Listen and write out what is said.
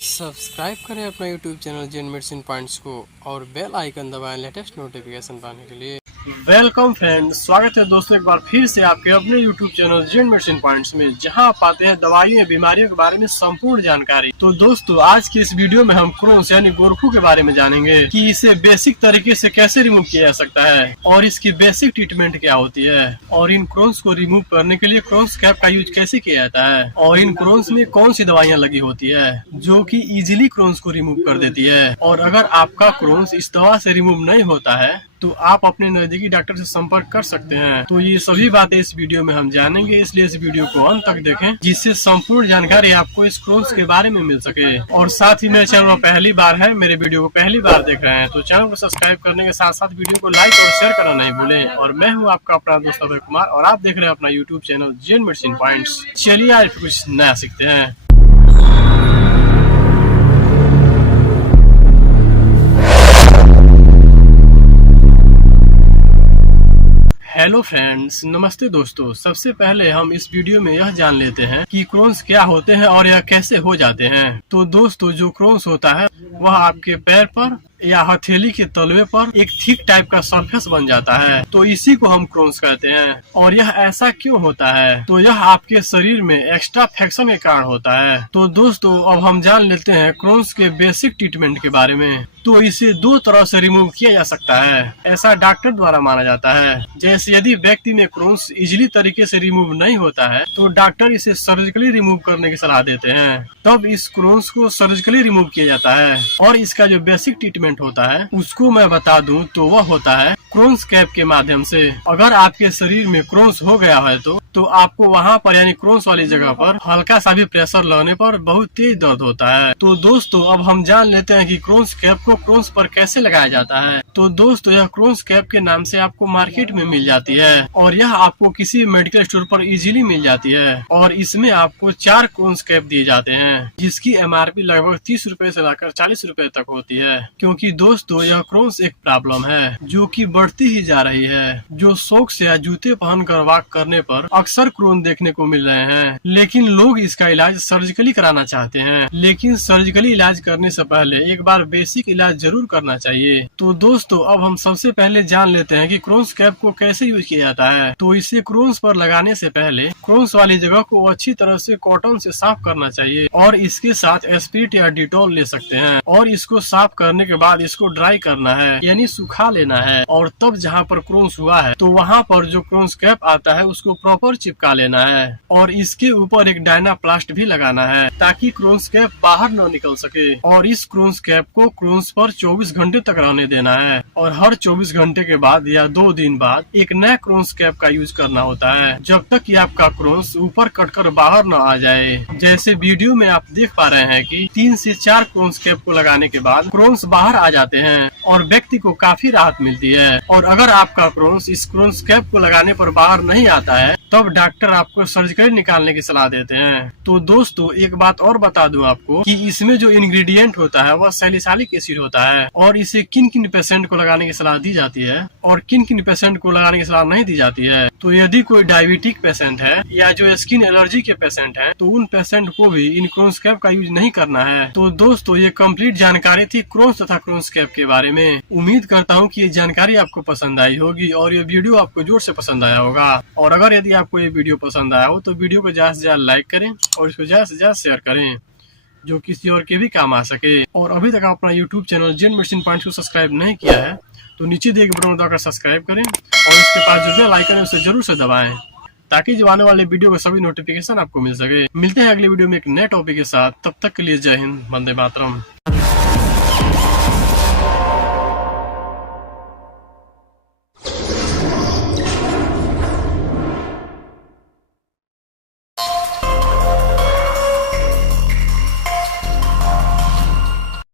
Subscribe करें अपना YouTube channel जेन medicine points को और बेल आइकन दबाएं लेटेस्ट नोटिफिकेशन पाने के लिए। वेलकम फ्रेंड्स, स्वागत है दोस्तों एक बार फिर से आपके अपने यूट्यूब चैनल जेन मेडिसिन पॉइंट्स में, जहां आप पाते हैं दवाइयों बीमारियों के बारे में संपूर्ण जानकारी। तो दोस्तों आज की इस वीडियो में हम क्रोन्स यानी गोरखू के बारे में जानेंगे कि इसे बेसिक तरीके से कैसे रिमूव किया जा सकता है और इसकी बेसिक ट्रीटमेंट क्या होती है, और इन क्रोन्स को रिमूव करने के लिए क्रोन्स कैप का यूज कैसे किया जाता है, और इन क्रोन्स में कौन सी दवाइयाँ लगी होती है जो कि इजीली क्रोन्स को रिमूव कर देती है। और अगर आपका क्रोन्स इस दवा से रिमूव नहीं होता है तो आप अपने नजदीकी डॉक्टर से संपर्क कर सकते हैं। तो ये सभी बातें इस वीडियो में हम जानेंगे, इसलिए इस वीडियो को अंत तक देखें जिससे संपूर्ण जानकारी आपको इस क्रोन्स के बारे में मिल सके। और साथ ही मेरे चैनल पर पहली बार है, मेरे वीडियो को पहली बार देख रहे हैं तो चैनल को सब्सक्राइब करने के साथ साथ वीडियो को लाइक और शेयर करना नहीं भूलें। और मैं हूँ आपका अपना दोस्त अभय कुमार और आप देख रहे हैं अपना यूट्यूब चैनल जेन मेडिसिन पॉइंट्स। चलिए आज कुछ नया सीखते हैं। हेलो फ्रेंड्स, नमस्ते दोस्तों। सबसे पहले हम इस वीडियो में यह जान लेते हैं कि क्रोन्स क्या होते हैं और यह कैसे हो जाते हैं। तो दोस्तों जो क्रोन्स होता है वह आपके पैर पर या हथेली के तलवे पर एक थिक टाइप का सरफेस बन जाता है, तो इसी को हम क्रोन्स कहते हैं। और यह ऐसा क्यों होता है, तो यह आपके शरीर में एक्स्ट्रा फ्रिक्शन के कारण होता है। तो दोस्तों अब हम जान लेते हैं क्रोन्स के बेसिक ट्रीटमेंट के बारे में। तो इसे दो तरह से रिमूव किया जा सकता है, ऐसा डॉक्टर द्वारा माना जाता है। जैसे यदि व्यक्ति में क्रोन्स इजीली तरीके से रिमूव नहीं होता है तो डॉक्टर इसे सर्जिकली रिमूव करने की सलाह देते हैं। तब इस क्रोन्स को सर्जिकली रिमूव किया जाता है। और इसका जो बेसिक ट्रीटमेंट होता है उसको मैं बता दूं तो वह होता है क्रोन्स कैप के माध्यम से। अगर आपके शरीर में क्रोन्स हो गया है तो आपको वहाँ पर यानी क्रोन्स वाली जगह पर हल्का सा भी प्रेशर लगने पर बहुत तेज दर्द होता है। तो दोस्तों अब हम जान लेते हैं कि क्रोन्स कैप को क्रोन्स पर कैसे लगाया जाता है। तो दोस्तों यह क्रोन्स कैप के नाम से आपको मार्केट में मिल जाती है और यह आपको किसी मेडिकल स्टोर पर इजीली मिल जाती है। और इसमें आपको 4 क्रोन्स कैप दिए जाते हैं जिसकी MRP लगभग 30 रुपए से लाकर 40 रुपए तक होती है। क्योंकि दोस्तों यह क्रोन्स एक प्रॉब्लम है जो कि बढ़ती ही जा रही है। जो सॉक्स या जूते पहनकर वॉक करने पर अक्सर क्रोन देखने को मिल रहे हैं, लेकिन लोग इसका इलाज सर्जिकली कराना चाहते हैं। लेकिन सर्जिकली इलाज करने से पहले एक बार बेसिक इलाज जरूर करना चाहिए। तो दोस्तों अब हम सबसे पहले जान लेते हैं कि क्रोन्स कैप को कैसे यूज किया जाता है। तो इसे क्रोन्स पर लगाने से पहले क्रोन्स वाली जगह को अच्छी तरह से कॉटन से साफ करना चाहिए और इसके साथ एस्पिरिट या डिटॉल ले सकते हैं। और इसको साफ करने के बाद इसको ड्राई करना है यानी सुखा लेना है। और तब जहाँ पर क्रोन्स हुआ है तो वहाँ पर जो क्रोन्स कैप आता है उसको प्रॉपर चिपका लेना है। और इसके ऊपर एक डायनाप्लास्ट भी लगाना है ताकि क्रोन्स कैप बाहर न निकल सके। और इस क्रोन्स कैप को क्रोन्स पर 24 घंटे तक रहने देना है। और हर 24 घंटे के बाद या 2 दिन बाद एक नया क्रोन्स कैप का यूज करना होता है, जब तक कि आपका क्रोन्स ऊपर कटकर बाहर न आ जाए। जैसे वीडियो में आप देख पा रहे हैं कि 3 से 4 क्रोन्स कैप को लगाने के बाद क्रोन्स बाहर आ जाते हैं और व्यक्ति को काफी राहत मिलती है। और अगर आपका क्रोन्स इस क्रोन्स कैप को लगाने पर बाहर नहीं आता है तब डॉक्टर आपको सर्जिकली निकालने की सलाह देते हैं। तो दोस्तों एक बात और बता दूं आपको कि इसमें जो इंग्रेडिएंट होता है वह सैलिसाइलिक एसिड होता है। और इसे किन किन पेशेंट को लगाने की सलाह दी जाती है और किन किन पेशेंट को लगाने की सलाह नहीं दी जाती है। तो यदि कोई डायबिटिक पेशेंट है या जो स्किन एलर्जी के पेशेंट है तो उन पेशेंट को भी इन क्रोन्स कैप का यूज नहीं करना है। तो दोस्तों ये कंप्लीट जानकारी थी क्रोन्स तथा क्रोन्स कैप के बारे में। उम्मीद करता हूँ कि ये जानकारी आपको पसंद आई होगी और ये वीडियो आपको जोर से पसंद आया होगा। और अगर यदि आपको ये वीडियो पसंद आया हो तो वीडियो को ज्यादा से ज्यादा लाइक करें और इसको ज्यादा से ज्यादा शेयर करें जो किसी और के भी काम आ सके। और अभी तक अपना यूट्यूब चैनल जेन मेडिसिन पॉइंट्स को सब्सक्राइब नहीं किया है तो नीचे दिए गए बटन दबाकर सब्सक्राइब करें और इसके पास जो बेल आइकन है उसे जरूर से दबाएं ताकि जो आने वाले वीडियो के सभी नोटिफिकेशन आपको मिल सके। मिलते हैं अगले वीडियो में एक नए टॉपिक के साथ, तब तक के लिए जय हिंद, वंदे मातरम।